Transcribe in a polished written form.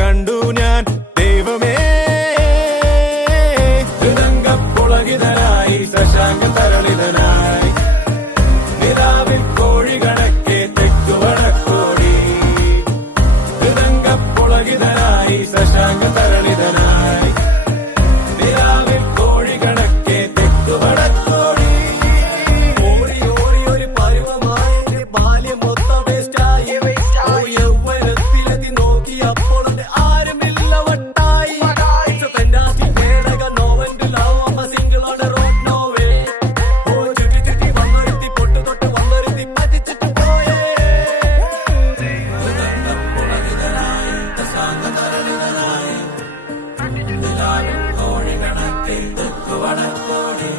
കണ്ടു ഞാൻ ദൈവമേ. ഹൃദംഗപ്പുളകിതനായി ശശാങ്ക തരളിതനായി നിലാവിൽ കോഴി കണക്കെ തെക്കുവടക്കോടി. ഹൃദംഗപ്പുളകിതനായി ശശാങ്ക തരളിതനായി നിലാവിൽ കോഴി കണക്കെ തെക്കുവടക്കോടി. ഓടി ഓടി ഒരു പരുവമായി ബാല്യം മൊത്തം വേസ്റ്റായി. യൗവനത്തിലെത്തി നോക്കി അപ്പോൾ ആരുമില്ല വട്ടായി. പൊട്ടു തൊട്ട് വന്നൊരുത്തി പറ്റിച്ചിട്ട് പോയേ. കോഴി കണക്കിൽ തെക്കുവടക്കോടി.